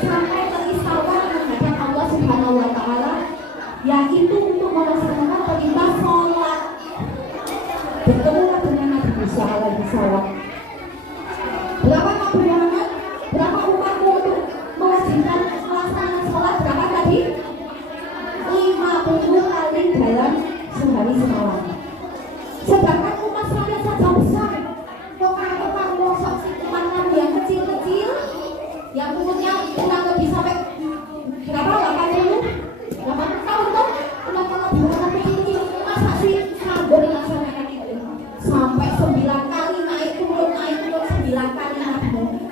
sampai ke Istawa menghadap Allah Subhanahu wa Ta'ala, yaitu untuk melaksanakan perintah sholat. Bertemulah dengan Nabi Musa alaihi salam. Berapa Nabi Muhammad? Berapa umatmu untuk mewajibkan melaksanakan sholat? Berapa tadi? 50 kali dalam sehari semalam. Sedangkan umat saya saja besar. umurnya kurang lebih sampai berapa? 80 tahun tuh udah kalau bukan kecil masa sih sanggup dilaksanakan itu sampai 9 kali naik turun 9 kali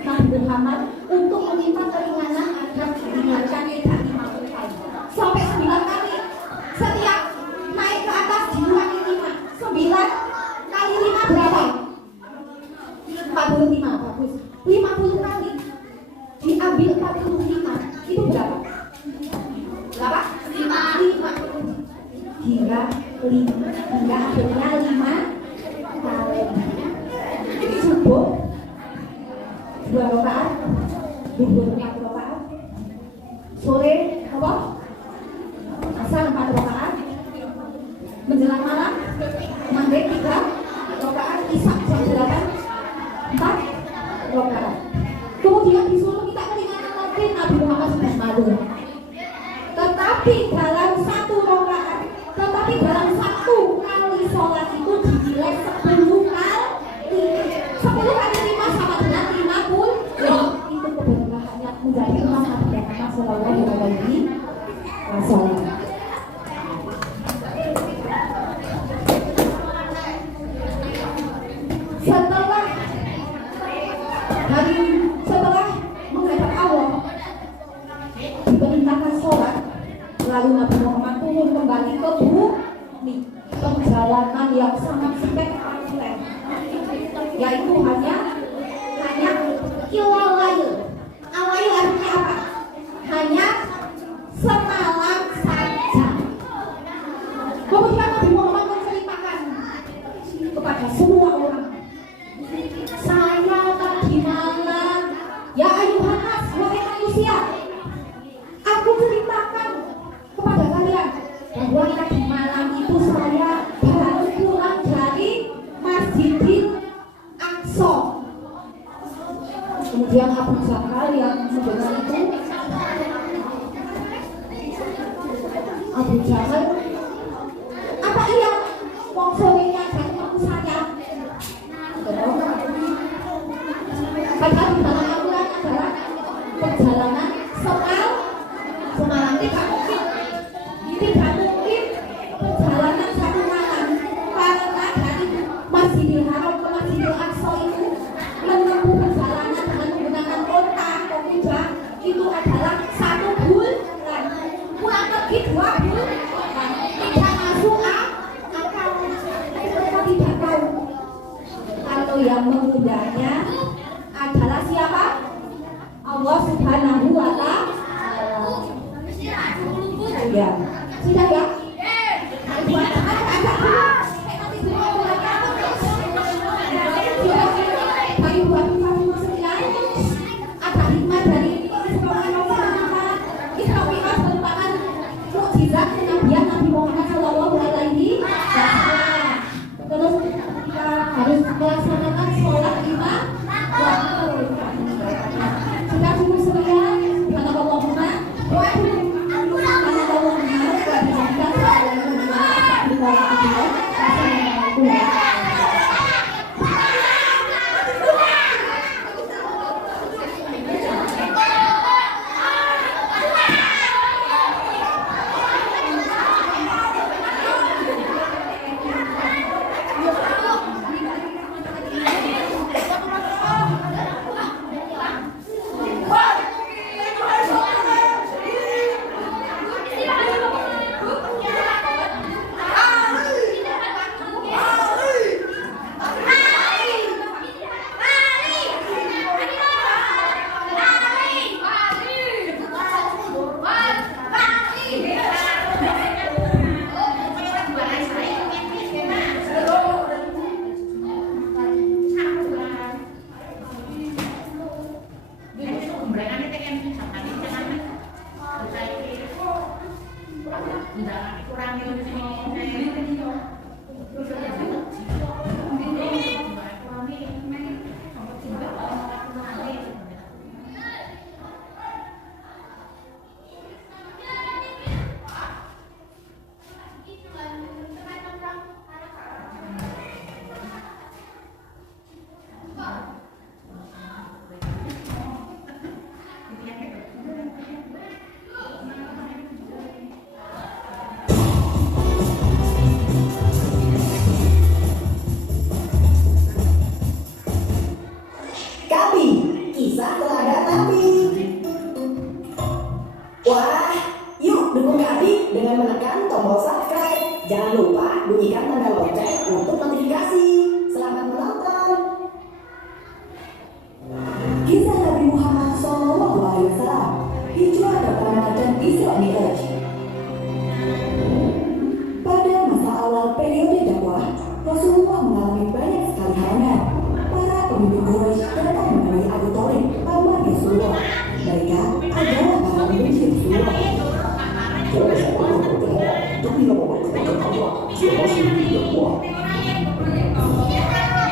Nabi Muhammad untuk meminta keringanan agar diringankan tidak 50 tahun sampai 9 kali setiap naik ke atas diulangi 9 kali 5 berapa? 45 bagus 50 kali diambil 45 itu berapa? Berapa? 5 hingga akhirnya 5 kali subuh 2 rakaat duhur 4 rakaat sore apa? asar 4 rakaat menjelang malam maghrib 3 rakaat isya jam 8 4 rakaat kemudian disuruh minta keringanan lagi Nabi Muhammad sudah malu tetapi dalam satu kali sholat itu dinilai 10 kali 5 sama dengan 50 itu keberkahannya menjadi imam Nabi Muhammad sallallahu alaihi wasallam. Setelah menghadap Allah diperintahkan sholat lalu Nabi Muhammad turun kembali ke bumi perjalanan yang sangat spektakuler yaitu hanya kilalayl artinya apa? Hanya semalam saja. Kemudian Nabi Muhammad menceritakan kepada semua orang saya tadi malam ya ayuhan nas wahai manusia aku ceritakan kepada kalian bahwa tadi malam itu saya baru pulang dari Masjidil Aqsa. Kemudian Abu Jahal yang mendengar itu Abu Jahal apa iya mau sorenya dari aku saya padahal di dalam Al-Quran adalah perjalanan semalam tidak mungkin perjalanan 1 malam karena dari Masjidil Haram ke Masjidil Aqsa itu menempuh perjalanan dengan menggunakan onta atau kuda itu adalah 1 bulan kurang lebih 2 bulan tidak masuk akal mereka tidak tahu kalau yang mengundangnya adalah siapa? Allah Subhanahu wa Ta'ala. Ya, sudah ya. Ada hikmah dari mukjizat kenabian Nabi Muhammad Shallallahu Alaihi Wasallam. Terus kita harus melaksanakan sholat 5 waktu. Sudah cukup sekian. Subhanallahumma wa dengan menekan tombol subscribe. Jangan lupa bunyikan tanda lonceng untuk notifikasi. Selamat menonton. Kisah Nabi Muhammad SAW, hijrah pertama dan Isra Mi'raj. Pada masa awal periode dakwah, Rasulullah mengalami banyak sekali halangan. Para pemimpin Quraisy datang menemui Abu Thalib, paman Rasulullah. Mereka adalah para pembenci Rasulullah.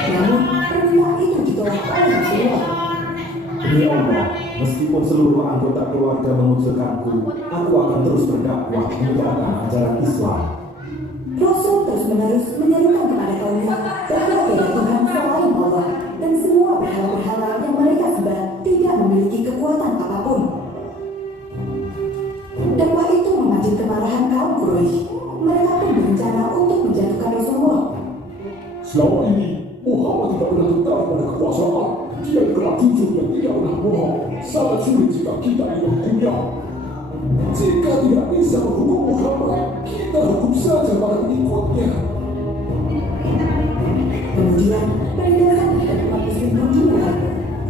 Namun permintaan itu ditolak oleh Rasulullah. Demi Allah, meskipun seluruh anggota keluarga mengucilkanku, aku akan terus berdakwah menegakkan ajaran Islam. Rasul terus-menerus menyerukan kepada kaumnya bahwa tiada Tuhan selain Allah dan semua berhala-berhala yang mereka sembah tidak memiliki kekuatan apapun. Dakwah itu memancing kemarahan kaum Quraisy. Mereka pun berencana untuk menjatuhkan Rasulullah. Selama ini, Muhammad tidak pernah tertarik pada kekuasaan. Dia adalah jujur dan tidak pernah bohong. Sangat sulit jika kita ingin menghukumnya. Jika tidak bisa menghukum Muhammad, kita hukum saja para pengikutnya. Kemudian, penindasan terhadap umat muslim pun dimulai.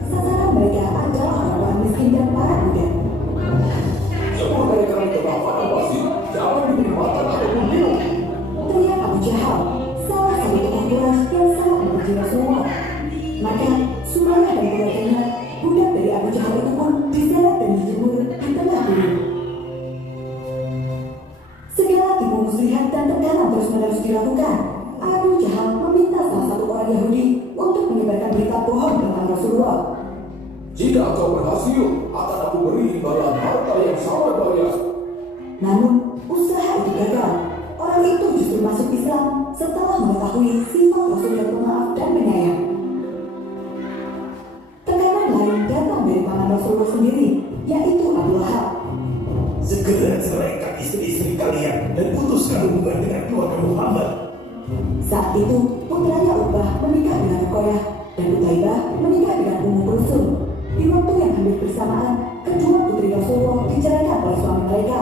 Sasaran mereka adalah orang-orang miskin dan para budak. Semua mereka adalah para pasti. Jangan diberi makan ataupun minum. Teriak Abu Jahal, salah satu tokoh Quraisy yang sangat membenci Rasulullah. Maka, Sumayyah dan keluarganya, budak dari Abu Jahal itu pun diseret dan dijemur di tengah gunung. Segala tipu muslihat dan tekanan terus-menerus dilakukan. Abu Jahal meminta salah satu orang Yahudi untuk menyebarkan berita bohong tentang Rasulullah. Jika kau berhasil, akan aku beri imbalan harta yang sangat banyak. Namun, usaha itu gagal. Orang itu justru masuk Islam setelah mengetahui sifat Rasul yang pemaaf dan penyayang. Tekanan lain datang dari paman Rasulullah sendiri, yaitu Abu Lahab. Segera ceraikan istri-istri kalian dan putuskan hubungan dengan keluarga Muhammad. Saat itu, putranya Uqbah menikah dengan Ruqayyah dan Utaibah menikah dengan Ummu Kulsum. Di waktu yang hampir bersamaan, kedua putri Rasulullah diceraikan oleh suami mereka.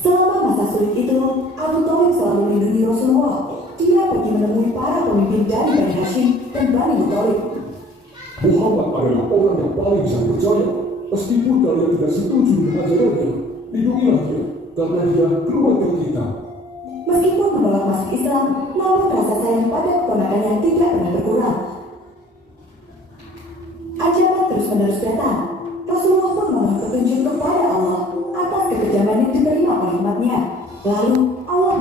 Selama masa sulit itu, Abu Thalib selalu melindungi Rasulullah. Dia pergi menemui para pemimpin dari Bani Hashim dan Bani Muthalib. Muhammad adalah orang yang paling saya percaya. Meskipun kalian tidak setuju dengan ajarannya, lindungilah dia, karena dia keluarga kita. Meskipun menolak masuk Islam, namun rasa sayang pada keponakannya tidak pernah berkurang. Ajaran terus-menerus datang. Rasulullah pun memohon petunjuk kepada Allah atas kekejaman yang diterima oleh umatnya. Lalu Allah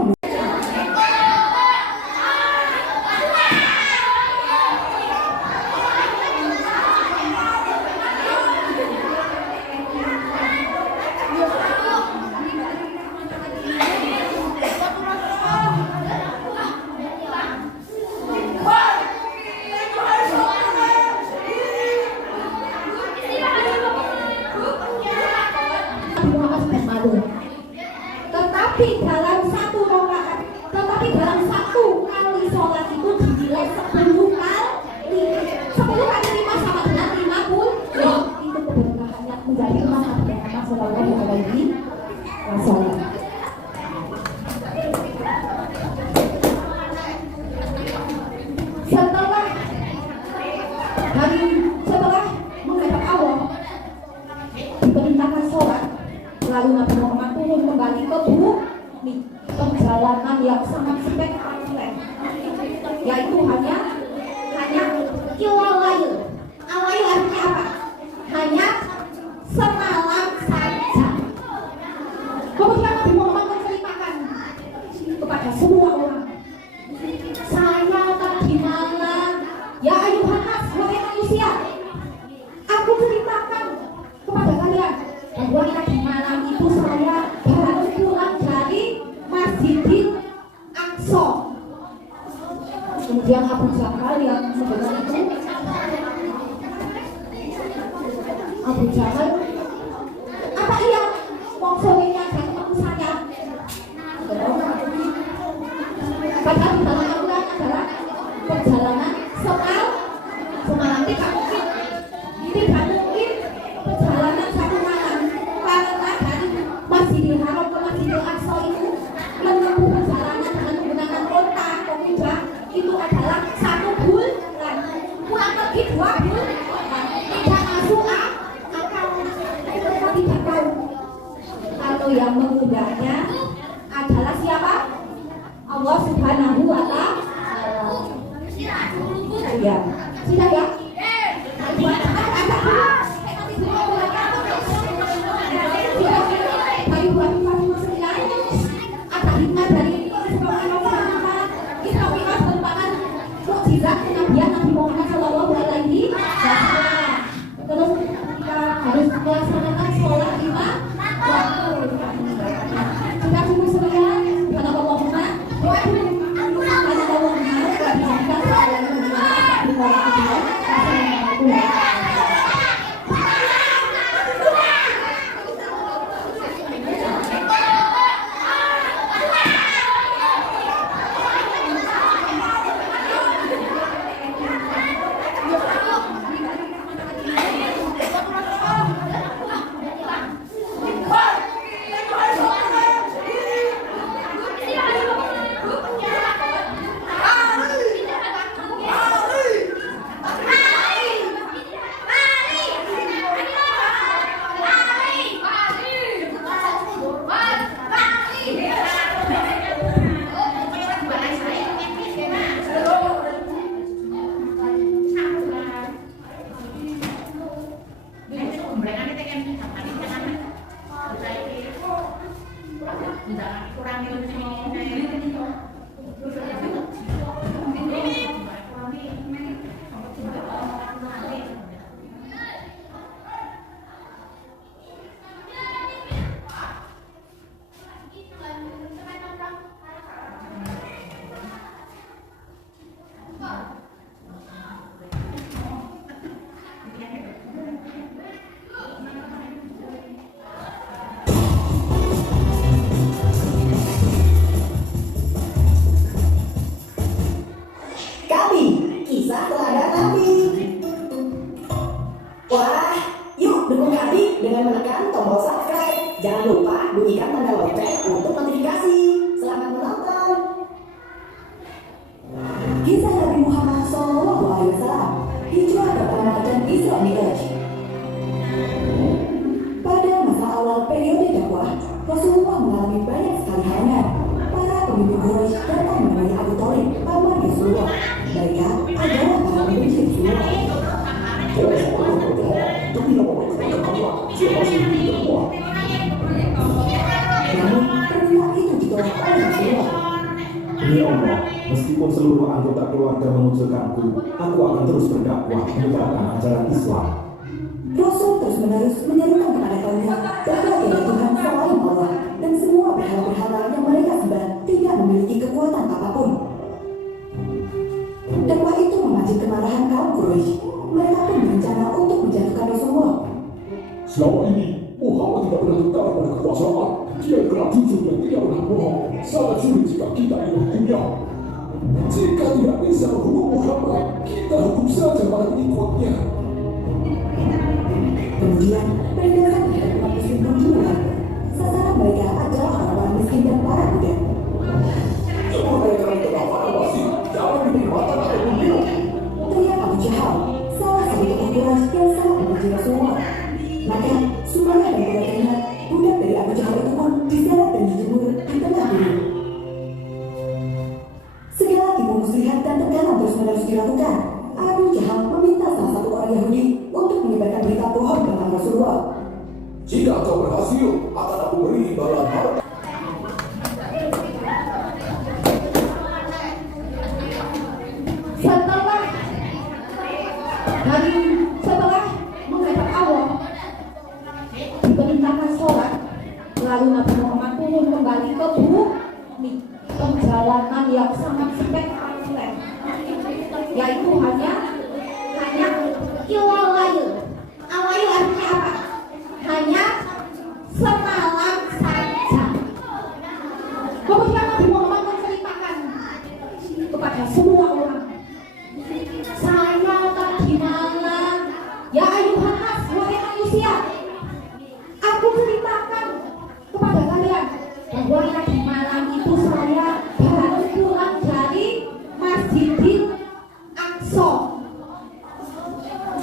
tetapi dalam satu kali sholat itu dinilai 10 kali 5 sama dengan 50. Itu keberkahannya menjadi emas dan emas selalu yang ada di sholat. Setelah menghadap Allah diperintahkan sholat, lalu Nabi Muhammad turun kembali ke bumi. Perjalanan yang sangat spektakuler, yaitu hanya kilalayl. Alayl artinya apa? Hanya semalam saja. Kemudian Nabi Muhammad menceritakan kepada semua orang, saya tadi malam, ya ayuhan nas, wahai manusia, aku ceritakan kepada kalian bahwa tadi malam itu saya baru pulang dari Masjidil Aqsa. Kemudian Abu Jahal yang mendengar itu, Abu Jahal, apa iya mau sore yang ketemu saya? Masjidil Haram ke Masjidil Aqsa itu menempuh perjalanan dengan menggunakan onta atau kuda itu adalah 1 bulan, pulang pergi 2 bulan, tidak masuk akal. Mereka tidak tahu kalau yang mengundangnya adalah siapa? Allah Subhanahu wa Ta'ala. Ya, sudah ya. Ada hikmah dari kita merupakan mukjizat kenabian Nabi Muhammad Shallallahu Alaihi Wasallam. Terus kita harus melaksanakan sholat 5 waktu. Kita cukup sekian. Karena Allahumma doa dulu. Karena Allahumma kita salam dengan menekan tombol subscribe. Jangan lupa bunyikan tanda lonceng untuk notifikasi. Selamat menonton. Kisah Nabi Muhammad SAW, hijrah pertama dan Isra Mi'raj. Pada masa awal periode dakwah, Rasulullah mengalami banyak sekali halangan. Para pemimpin Quraisy datang menemui Abu Thalib, paman Rasulullah. Mereka adalah para pemimpin Rasulullah. Namun perintah itu ditolak oleh Rasulullah. Demi Allah, meskipun seluruh anggota keluarga mengucilkanku, aku akan terus berdakwah menyebarkan ajaran Islam. Rasul terus-menerus menyerukan kepada kaumnya bahwa tiada Tuhan selain Allah dan semua berhala-berhala yang mereka sembah tidak memiliki kekuatan apapun. Dakwah itu memancing kemarahan kaum Quraisy. Mereka pun berencana untuk menjatuhkan Rasulullah. Selama ini, Muhammad tidak pernah tertarik pada kekuasaan. Dia adalah jujur dan tidak pernah bohong. Sangat sulit jika kita ingin menghukumnya. Jika tidak bisa menghukum Muhammad, kita hukum saja para pengikutnya. Kemudian, penindakan terhadap umat muslim pun dimulai. Sasaran mereka adalah orang-orang miskin dan para budak. Semua mereka itu apa masih dapat diberi makan ataupun minum. Teriak Abu Jahal, salah satu tokoh Quraisy yang sangat membenci Rasulullah. Maka, Sumayyah dan keluarganya, budak dari Abu Jahal itu pun diseret dan dijemur di tengah bumi. Segala tipu muslihat dan tekanan terus-menerus dilakukan. Abu Jahal meminta salah satu orang Yahudi untuk menyebarkan berita bohong tentang Rasulullah. Jika kau berhasil, akan aku beri imbalan harta. Setelah menghadap Allah, diperintahkan sholat, lalu Nabi Muhammad turun kembali ke bumi. Perjalanan yang sangat spektakuler, yaitu hanya kilalayl. Alayl artinya apa? Hanya semalam saja. Kemudian Nabi Muhammad menceritakan kepada semua orang, saya tadi malam, ya ayuhan nas, wahai manusia, aku ceritakan kepada kalian bahwa tadi malam itu saya baru pulang dari Masjidil Aqsa.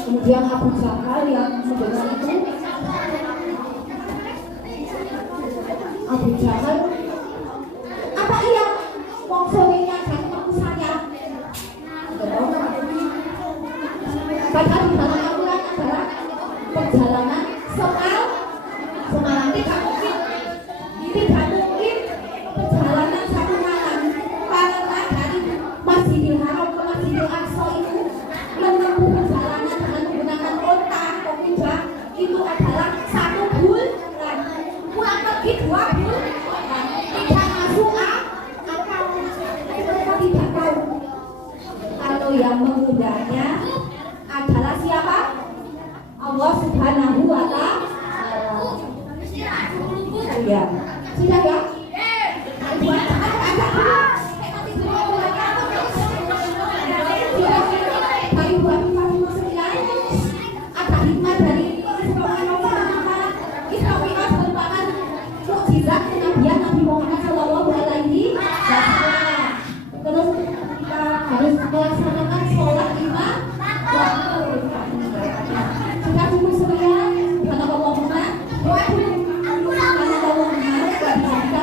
Kemudian Abu Jahal yang mendengar itu, Abu Jahal, apa iya wong sorenya dan waktu saya? Padahal di dalam Al-Quran adalah perjalanan semalam tidak mungkin perjalanan satu malam, karena dari Masjidil Haram ke Masjidil Aqsa itu menempuh perjalanan dengan menggunakan onta atau kuda itu adalah 1 bulan, pulang pergi 2 bulan, tidak masuk akal. Mereka tidak tahu kalau yang mengundangnya adalah siapa? Allah Subhanahu wa Ta'ala. Ya, sudah ya. Ada hikmah dari mukjizat kenabian Nabi Muhammad Shallallahu Alaihi Wasallam. Terus kita harus melaksanakan sholat 5 waktu. Sudah cukup sekian. Subhanallahumma doa dulu. Subhanallahumma dijadikan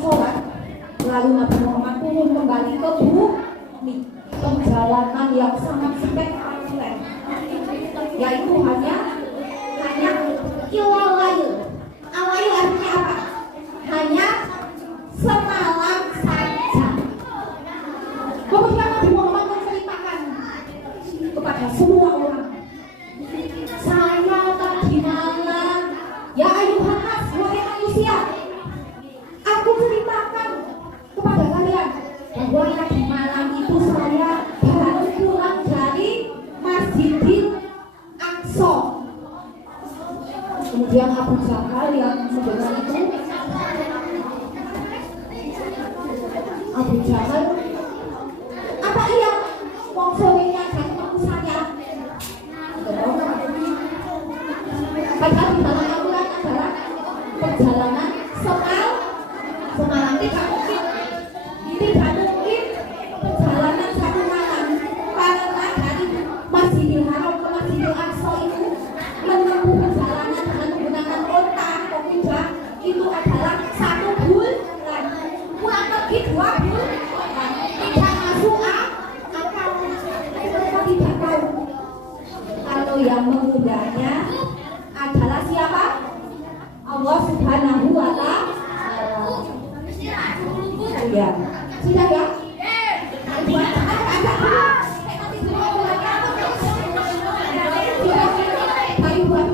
soalan lalu Nabi Muhammad turun kembali ke bumi. Perjalanan yang sangat spektakuler, yaitu hanya kilalayl. Alayl artinya apa? Hanya semalam saja. Kemudian Nabi Muhammad menceritakan kepada semua orang, saya tadi malam, ya ayuhan nas, wahai manusia, aku ceritakan kepada kalian bahwa tadi malam itu saya baru pulang dari Masjidil Aqsa. Kemudian Abu Jahal yang mendengar itu, Abu Jahal, apa iya wong sorenya dan waktu saya? Padahal di dalam Al-Quran adalah perjalanan semalam tidak mungkin perjalanan satu malam, karena dari Masjidil Haram ke Masjidil Aqsa itu menempuh perjalanan dengan menggunakan onta atau kuda itu adalah 1 bulan, pulang pergi 2 bulan, tidak masuk akal. Mereka tidak tahu kalau yang mengundangnya adalah siapa? Allah Subhanahu wa Ta'ala. Ya, sudah ya. Buat